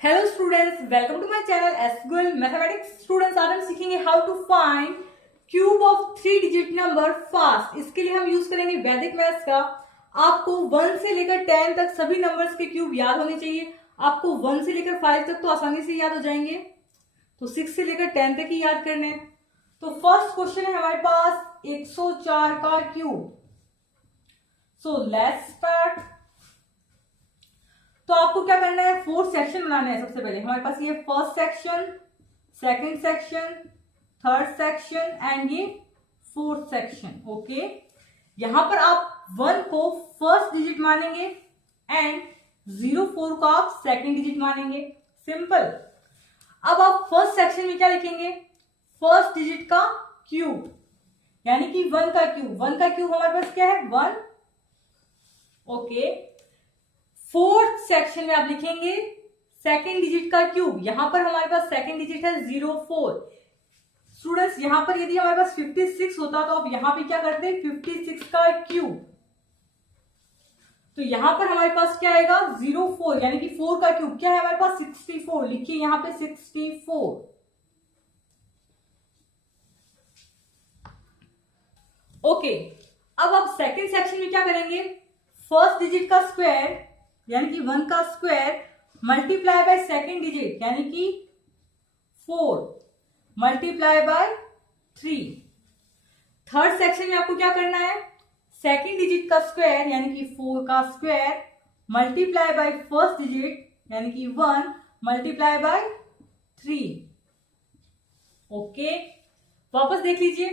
Hello students, welcome to my channel SQL mathematics. Students, आज हम सीखेंगे how to find cube of 3 digit number fast. इसके लिए हम यूज करेंगे वैदिक मैथ्स का। आपको 1 से लेकर 10 तक सभी नंबर्स के क्यूब याद होने चाहिए। आपको 1 से लेकर 5 तक तो आसानी से याद हो जाएंगे, तो 6 से लेकर 10 तक ही याद करने हैं। तो फर्स्ट क्वेश्चन है हमारे पास 104 का क्यूब। So let's start. तो आपको क्या करना है, 4 सेक्शन बनाने हैं। सबसे पहले हमारे पास ये first section, second section, third section and ये फोर्थ सेक्शन। ओके, यहां पर आप 1 को फर्स्ट डिजिट मानेंगे एंड 04 को आप सेकंड डिजिट मानेंगे। सिंपल। अब आप फर्स्ट सेक्शन में क्या लिखेंगे, फर्स्ट डिजिट का क्यूब, यानी कि 1 का क्यूब। 1 का क्यूब हमारे पास क्या है, 1। ओके, फोर्थ सेक्शन में आप लिखेंगे सेकंड डिजिट का क्यूब। यहां पर हमारे पास सेकंड डिजिट है 04। स्टूडेंट्स, यहां पर यदि हमारे पास 56 होता तो आप यहां पे क्या करते, 56 का क्यूब। तो यहां पर हमारे पास क्या आएगा, 04, यानी कि 4 का क्यूब क्या है हमारे पास, 64। लिखिए यहां पे 64। ओके, अब आप सेकंड सेक्शन में क्या करेंगे, फर्स्ट डिजिट का स्क्वायर यानी कि 1 का square multiply by second digit यानी कि 4 मल्टीप्लाई बाय 3। थर्ड सेक्शन में आपको क्या करना है, सेकंड डिजिट का स्क्वायर यानी कि 4 का square multiply by first digit यानी कि 1 मल्टीप्लाई बाय 3। ओके, वापस देख लीजिए।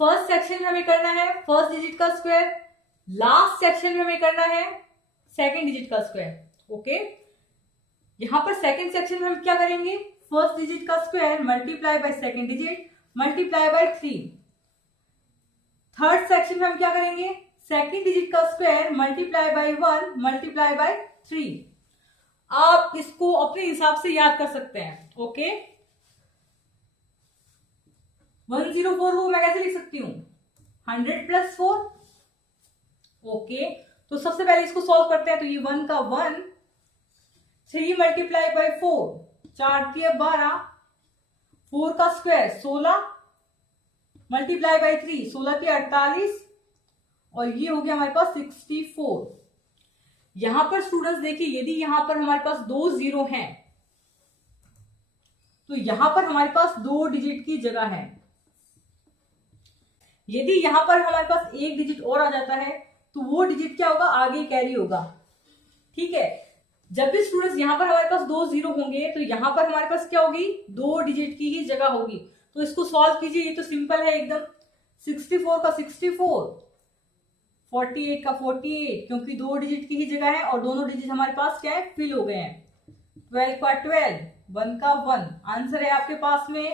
फर्स्ट सेक्शन में हमें करना है फर्स्ट डिजिट का स्क्वायर, लास्ट सेक्शन में हमें करना है सेकंड डिजिट का स्क्वायर। ओके, यहां पर सेकंड सेक्शन में हम क्या करेंगे, फर्स्ट डिजिट का square multiply by second digit multiply by 3। Third section में हम क्या करेंगे, सेकंड डिजिट का square multiply by 1 multiply by 3। आप इसको अपने हिसाब से याद कर सकते हैं। ओके, 104 को मैं कैसे लिख सकती हूं, 100 + 4। ओके, तो सबसे पहले इसको सॉल्व करते हैं। तो ये 1 का 1, 3 मल्टीप्लाई बाय 4, 4 × 12, 4 का स्क्वायर 16 मल्टीप्लाई बाय 3, 16 × 48, और ये हो गया हमारे पास 64। यहां पर स्टूडेंट्स देखिए, यदि यहां पर हमारे पास 2 0 हैं तो यहां पर हमारे पास 2 डिजिट की जगह है। यदि यहां पर हमारे पास एक डिजिट और आ जाता है तो वो डिजिट क्या होगा, आगे कैरी होगा। ठीक है, जब भी स्टूडेंट्स यहां पर हमारे पास 2 0 होंगे तो यहां पर हमारे पास क्या होगी, 2 डिजिट की ही जगह होगी। तो इसको सॉल्व कीजिए, ये तो सिंपल है एकदम। 64 का 64, 48 का 48, क्योंकि 2 डिजिट की ही जगह है और दोनों डिजिट हमारे पास क्या है, फिल हो गए हैं। 12 का 12, 1 का 1। आंसर है आपके पास में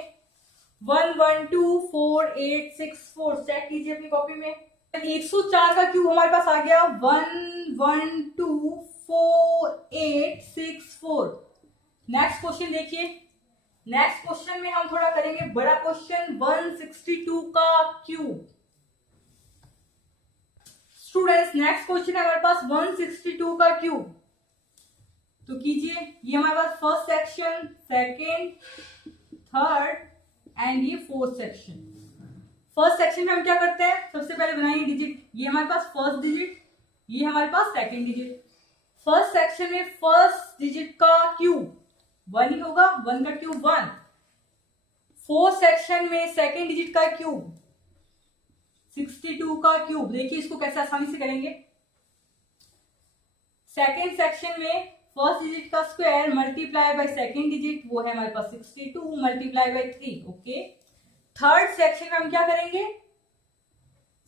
1 1 2 4 8 6 4। चेक कीजिए अपनी कॉपी में। 104 का क्यूब हमारे पास आ गया 1 1 2 4 8 6 4। नेक्स्ट क्वेश्चन देखिए। नेक्स्ट क्वेश्चन में हम थोड़ा करेंगे बड़ा क्वेश्चन, 162 का क्यूब। स्टूडेंट्स, नेक्स्ट क्वेश्चन है हमारे पास 162 का क्यूब। तो कीजिए, ये हमारे पास first section, second, third and ये फोर्थ सेक्शन। फर्स्ट सेक्शन में हम क्या करते हैं, सबसे पहले बनाएंगे डिजिट। ये हमारे पास फर्स्ट डिजिट, ये हमारे पास सेकंड डिजिट। फर्स्ट सेक्शन में फर्स्ट डिजिट का क्यूब 1 ही होगा, 1 का क्यूब 1। फोर्थ सेक्शन में सेकंड डिजिट का क्यूब 62 का क्यूब। देखिए इसको कैसे आसानी से करेंगे। सेकंड सेक्शन में फर्स्ट डिजिट का square multiply by second digit, वो है हमारे पास 62 multiply by 3। Okay, third section में हम क्या करेंगे,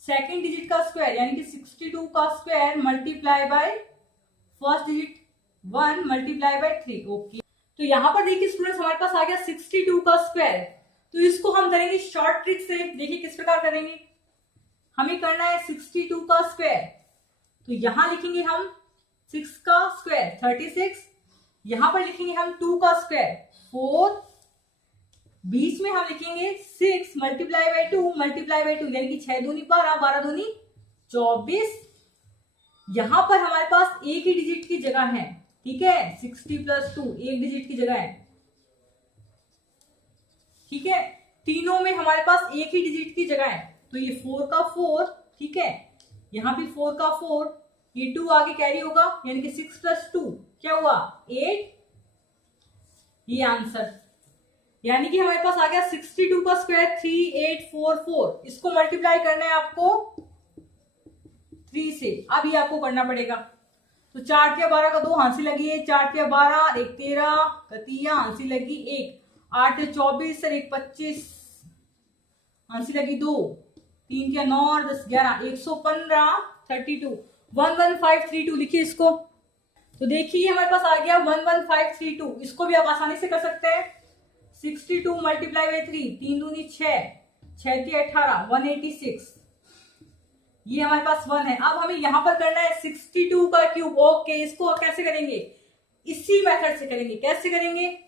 सेकंड डिजिट का स्क्वायर यानी कि 62 का square multiply by first digit 1 multiply by 3। Okay, तो यहां पर देखिए स्टूडेंट्स, हमारे पास आ गया 62 का स्क्वायर। तो इसको हम करेंगे शॉर्ट ट्रिक से। देखिए किस प्रकार करेंगे, हमें करना है 62 का स्क्वायर। तो यहां लिखेंगे हम 6 का स्क्वायर 36, यहां पर लिखेंगे हम 2 का स्क्वायर 4, बीच में हम लिखेंगे 6 मल्टीप्लाई बाय 2 मल्टीप्लाई बाय 2, यानी कि 6 दूनी 12, 12 दूनी 24। यहां पर हमारे पास एक ही डिजिट की जगह है ठीक है, 60+2 एक डिजिट की जगह है। ठीक है, तीनों में हमारे पास एक ही डिजिट की जगह है, तो ये 4 का 4, ठीक है, यहाँ भी 4 का 4, ये 2 आगे कैरी होगा, यानी कि 6+2 क्या हुआ 8, ये आंसर। यानी कि हमारे पास आ गया 62 का स्क्वायर 3844। इसको मल्टीप्लाई करना है आपको 3 से, अब ये आपको करना पड़ेगा। तो 4 के 12 का 2 हांसी लगी है, 4 के 12 एक 13 कतिया हांसी लगी 1, 8 के 24 सर 1 25 हांसी लगी 2, 3 के 9 और 10 11 115 32 11532 लिखिए इसको। तो देखिए हमारे पास आ गया 11532। इसको भी आप आसानी से कर सकते हैं। 62 मल्टीप्लाई बाई 3, 3 दूनी 6, 6 के 18 186, ये हमारे पास 1 है। अब हमें यहां पर करना है 62 का क्यूब। ओके, इसको कैसे करेंगे, इसी मेथड से करेंगे। कैसे करेंगे,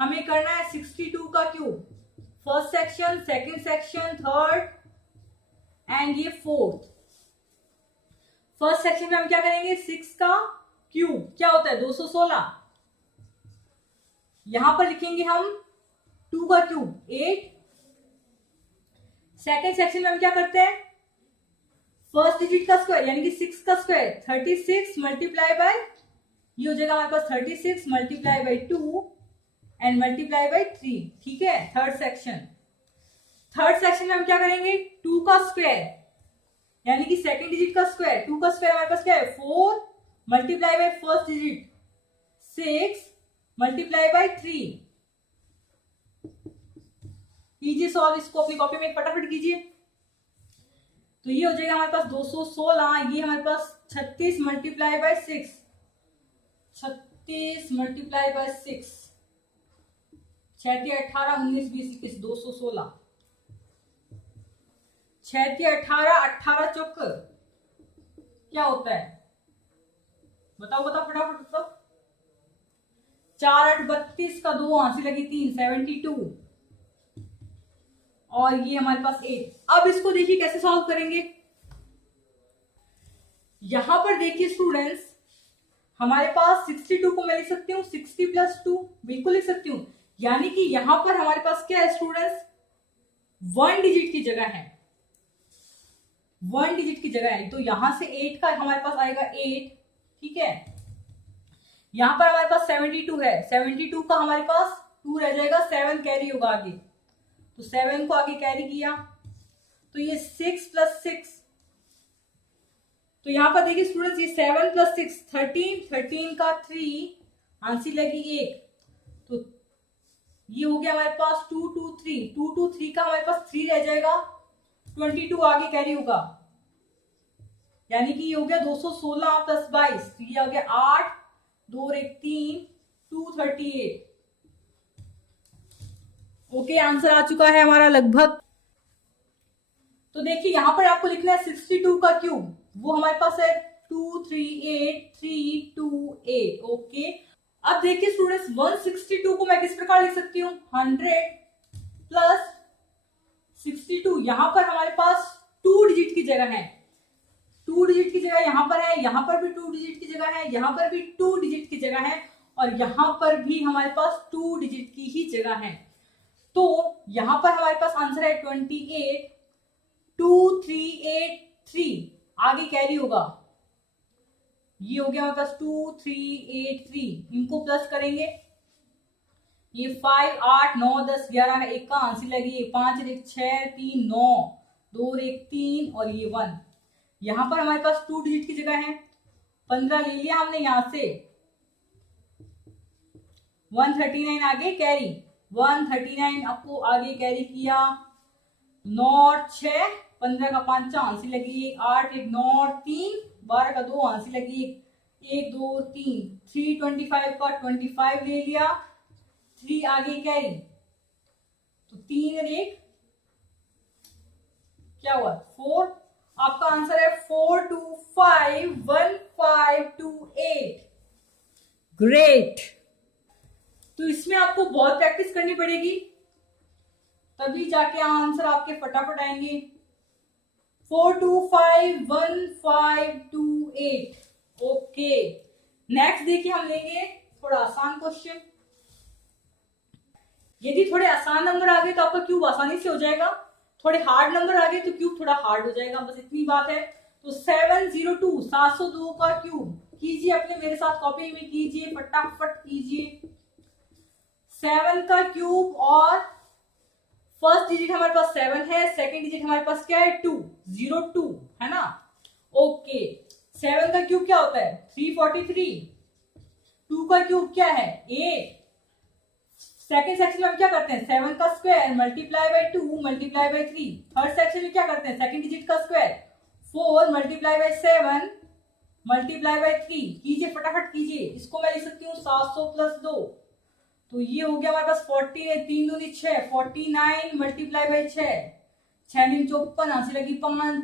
हमें करना है 62 का cube, first section, second section, third and ये फोर्थ। फर्स्ट सेक्शन में हम क्या करेंगे, 6 का क्यूब क्या होता है 216, यहां पर लिखेंगे हम 2 का क्यूब 8। सेकंड सेक्शन में हम क्या करते हैं, फर्स्ट डिजिट का स्क्वायर यानी कि 6 का स्क्वायर 36 मल्टीप्लाई बाय, ये हो जाएगा हमारे पास 36 multiply by 2 and multiply by 3। ठीक है, थर्ड सेक्शन में हम क्या करेंगे, 2 का स्क्वायर यानी कि सेकंड डिजिट का स्क्वायर, 2 का स्क्वायर हमारे पास क्या है 4 multiply by first digit 6 multiply by 3। कीजिए सॉल्व इसको अपनी कॉपी में फटाफट कीजिए। तो ये हो जाएगा हमारे पास 216, ये हमारे पास 36 मल्टीप्लाई बाय 6, 36 मल्टीप्लाई बाय 6, 6 के 18 19 20 21 216, 6 के 18 18 चौक क्या होता है, बताओ फटाफट बताओ। 4 8 32 का 2 हांसी लगी 3 72, और ये हमारे पास 8। अब इसको देखिए कैसे सॉल्व करेंगे। यहां पर देखिए स्टूडेंट्स, हमारे पास 62 को मैं लिख सकती हूँ 60+2, बिल्कुल लिख सकती हूँ। यानी कि यहां पर हमारे पास क्या है स्टूडेंट्स, 1 डिजिट की जगह है, 1 डिजिट की जगह है। तो यहां से 8 का हमारे पास आएगा 8, ठीक है। यहां पर हमारे पास 72 है, 72 का हमारे पास 2 रह जाएगा, 7 कैरी होगा आगे, तो 7 को आगे कैरी किया, तो ये 6 + 6, तो यहां पर देखिए स्टूडेंट्स ये 7 + 6 13, 13 का 3 आंसर लगी 1, तो ये हो गया हमारे पास 2 2 3, 2 2 3 का हमारे पास 3 रह जाएगा, 22 आगे कैरी होगा, यानी कि ये हो गया 216 + 22, तो ये हो गया 8 2 1 3 238। ओके, आंसर आ चुका है हमारा लगभग। तो देखिए यहां पर आपको लिखना है 62 का क्यूब, वो हमारे पास है 238328। ओके, अब देखिए स्टूडेंट्स 162 को मैं किस प्रकार लिख सकती हूँ, 100 + 62। यहां पर हमारे पास 2 डिजिट की जगह है, 2 डिजिट की जगह यहां पर है, यहां पर भी 2 डिजिट की जगह है, यहां पर भी 2 डिजिट की जगह है, और यहां पर भी हमारे पास 2 डिजिट की ही जगह है। तो यहां पर हमारे पास आंसर है 282383, आगे कैरी होगा, ये हो गया हमारे पास 2383, इनको प्लस करेंगे, ये 5 8 9 10 11 है, 1 का आंसर लगी 5 1 6 3 9 2 1 3 और ये 1। यहां पर हमारे पास 2 डिजिट की जगह है, 15 ले लिया हमने, यहां से 139 आगे कैरी, 139 आपको आगे कैरी किया, 9 और 6 15 का 5 आंसर लगी 8 1 9 और 3 12 का 2 आंसर लगी 1 2 3 325 का 25 ले लिया, 3 आगे कैरी, तो 3 और 1 क्या हुआ 4। आपका आंसर है 4251528। ग्रेट। तो इसमें आपको बहुत प्रैक्टिस करनी पड़ेगी, तभी जाके आंसर आपके फटाफट आएंगे। 4251528। ओके, नेक्स्ट देखिए हम लेंगे थोड़ा आसान क्वेश्चन। यदि थोड़े आसान नंबर आ गए तो आपका क्यूब आसानी से हो जाएगा, थोड़े हार्ड नंबर आ गए तो क्यूब थोड़ा हार्ड हो जाएगा, बस इतनी बात है। तो 702 702 का क्यूब कीजिए, अपने मेरे साथ कॉपी में कीजिए, फटाफट कीजिए। 7 का क्यूब और फर्स्ट डिजिट हमारे पास 7 है, सेकंड डिजिट हमारे पास क्या है 202 है ना। ओके 7 का क्यूब क्या होता है 343, 2 का क्यूब क्या है 8। सेकेंड सेक्शन में हम क्या करते हैं 7 का square multiply by 2 multiply by 3। Third section में क्या करते हैं सेकंड डिजिट का square 4 multiply by 7 multiply by 3। कीजिए फटाफट कीजिए, इसको मैं लिख सकती हूँ 700 प्लस 2, तो ये हो गया हमारे पास 40 है, 3 दूनी 6 49 मल्टीप्लाई बाय 6 6 दिन 54 आंसर लगी 5।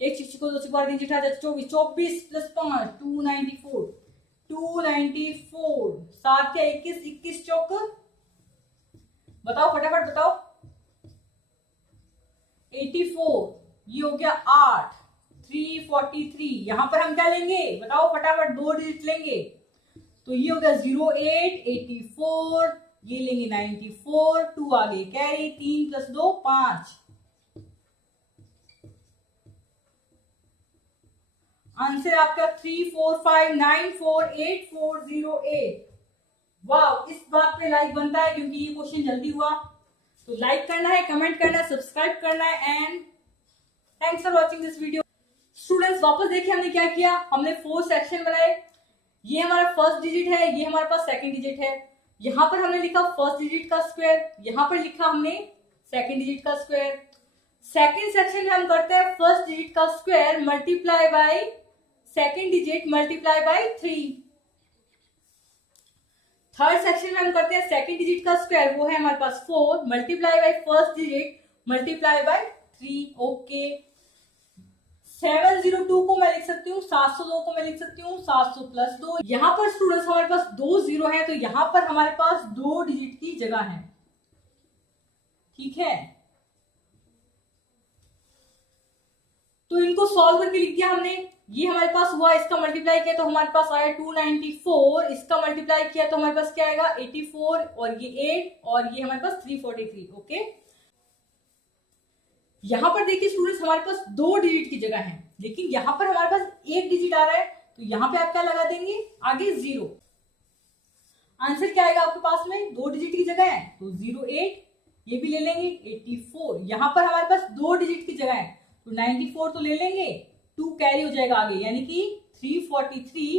एक शिक्षक को 2 से बार डिजिट आ जाए 24 24 प्लस 5 294 294 7 या 21 21 चौक बताओ फटाफट बताओ 84, ये हो गया 8 343। यहां पर हम क्या लेंगे बताओ फटाफट 2 डिजिट लेंगे, तो ये हो गया 08 84, ये लेंगे 94 2 आगे कैरी 3 प्लस 2 5। आंसर आपका 345948408। वाह, इस बात पे लाइक बनता है क्योंकि ये क्वेश्चन जल्दी हुआ। तो लाइक करना है, कमेंट करना है, सब्सक्राइब करना है and thanks for watching this video. Students वापस देखिए हमने क्या किया, हमने 4 सेक्शन बनाए। ये हमारा फर्स्ट डिजिट है, ये हमारे पास सेकंड डिजिट है। यहां पर हमने लिखा फर्स्ट डिजिट का स्क्वायर, यहां पर लिखा हमने सेकंड डिजिट का स्क्वायर। सेकंड सेक्शन में हम करते हैं फर्स्ट डिजिट का square multiply by second digit multiply by 3। Third section में हम करते हैं सेकंड डिजिट का स्क्वायर, वो है हमारे पास 4 multiply by first digit multiply by 3। Okay 702 को मैं लिख सकती हूँ 702 को मैं लिख सकती हूँ 700 प्लस 2। यहां पर स्टूडेंट्स हमारे पास 2 जीरो है, तो यहां पर हमारे पास 2 डिजिट की जगह है, ठीक है। तो इनको सॉल्व करके लिख दिया हमने। ये हमारे पास हुआ, इसका मल्टीप्लाई किया तो हमारे पास आया 294, इसका मल्टीप्लाई किया तो हमारे पास क्या आएगा 84, और ये 8 और ये हमारे पास 343। ओके यहां पर देखिए स्टूडेंट्स हमारे पास 2 डिजिट की जगह है, लेकिन यहां पर हमारे पास 1 डिजिट आ रहा है, तो यहां पे आप क्या लगा देंगे आगे 0। आंसर क्या आएगा आपके पास में 2 डिजिट की जगह है तो 08, ये भी ले लेंगे 84। यहां पर हमारे पास 2 डिजिट की जगह है तो 94 तो ले लेंगे, 2 कैरी हो जाएगा आगे, यानी कि 343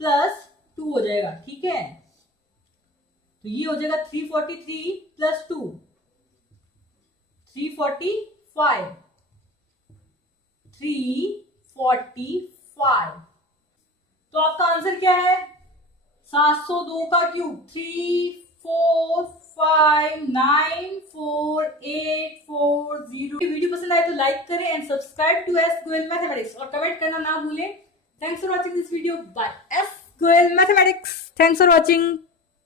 प्लस 2 हो जाएगा, ठीक है। तो ये हो जाएगा 343 प्लस 2 345 345। तो आपका आंसर क्या है 702 का क्यूब 345948440। वीडियो पसंद आए तो लाइक करें and subscribe to S Goyal mathematics और कमेंट करना ना भूलें। Thanks for watching this video by S Goyal mathematics. Thanks for watching.